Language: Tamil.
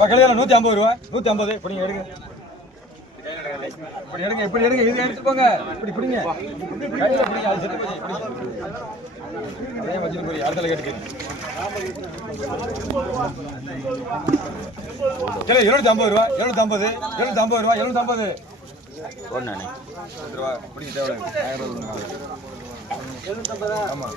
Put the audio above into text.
பக்கத்துல 150 ரூபா 150 இப்படி எடுங்க இப்படி எடுங்க இப்படி எடுங்க இது எடுத்து போங்க இப்படி பிடிங்க கையில பிடிங்க அது செத்து போய் அதே வச்சிட்டு போய் அடுத்தல கேட்டு சரி 750 ரூபா 750 750 ரூபா 750 ஒண்ணானே ரூபா பிடிங்க தேவல 1000 ரூபா ஆமா